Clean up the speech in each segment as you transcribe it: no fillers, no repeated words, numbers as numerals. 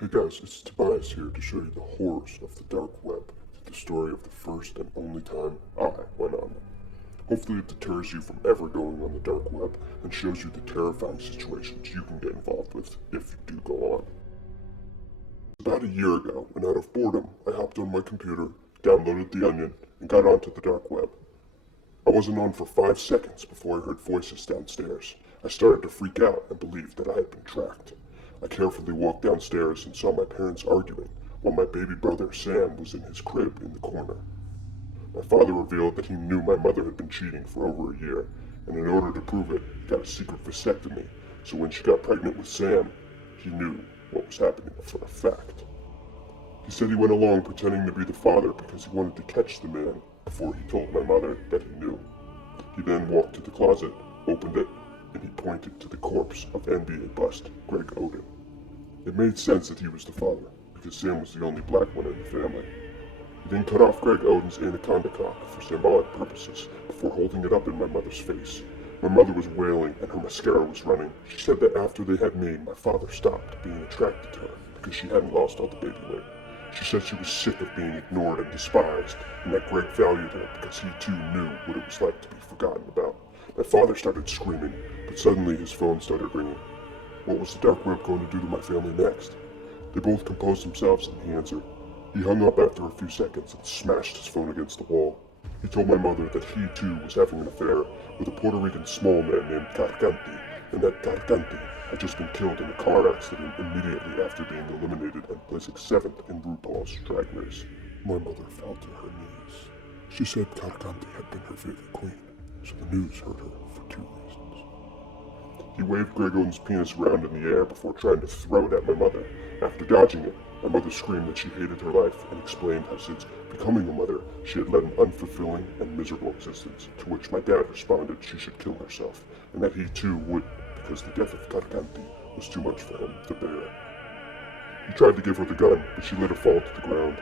Hey guys, it's Tobias here to show you the horrors of the dark web, the story of the first and only time I went on it. Hopefully it deters you from ever going on the dark web and shows you the terrifying situations you can get involved with if you do go on. About a year ago, and out of boredom, I hopped on my computer, downloaded The Onion, and got onto the dark web. I wasn't on for 5 seconds before I heard voices downstairs. I started to freak out and believed that I had been tracked. I carefully walked downstairs and saw my parents arguing, while my baby brother Sam was in his crib in the corner. My father revealed that he knew my mother had been cheating for over a year, and in order to prove it, got a secret vasectomy, so when she got pregnant with Sam, he knew what was happening for a fact. He said he went along pretending to be the father because he wanted to catch the man before he told my mother that he knew. He then walked to the closet, opened it, and he pointed to the corpse of NBA bust Greg Oden. It made sense that he was the father, because Sam was the only black one in the family. He then cut off Greg Oden's anaconda cock for symbolic purposes before holding it up in my mother's face. My mother was wailing and her mascara was running. She said that after they had me, my father stopped being attracted to her because she hadn't lost all the baby weight. She said she was sick of being ignored and despised, and that Greg valued her because he too knew what it was like to be forgotten about. My father started screaming, but suddenly his phone started ringing. What was the dark web going to do to my family next? They both composed themselves and he answered. He hung up after a few seconds and smashed his phone against the wall. He told my mother that he too was having an affair with a Puerto Rican small man named Carcanti, and that Carcanti had just been killed in a car accident immediately after being eliminated and placing 7th in RuPaul's Drag Race. My mother fell to her knees. She said Carcanti had been her favorite queen, so the news hurt her for 2 reasons. He waved Greg Oden's penis around in the air before trying to throw it at my mother. After dodging it, my mother screamed that she hated her life and explained how since becoming a mother, she had led an unfulfilling and miserable existence, to which my dad responded she should kill herself, and that he too would, because the death of Carcanti was too much for him to bear. He tried to give her the gun, but she let it fall to the ground.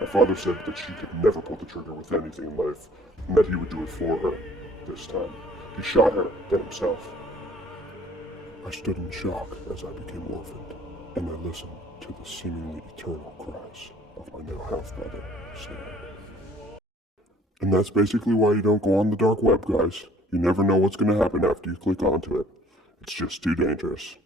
My father said that she could never pull the trigger with anything in life, and that he would do it for her, this time. He shot her, then himself. I stood in shock as I became orphaned, and I listened to the seemingly eternal cries of my now half-brother, Sam. And that's basically why you don't go on the dark web, guys. You never know what's going to happen after you click onto it. It's just too dangerous.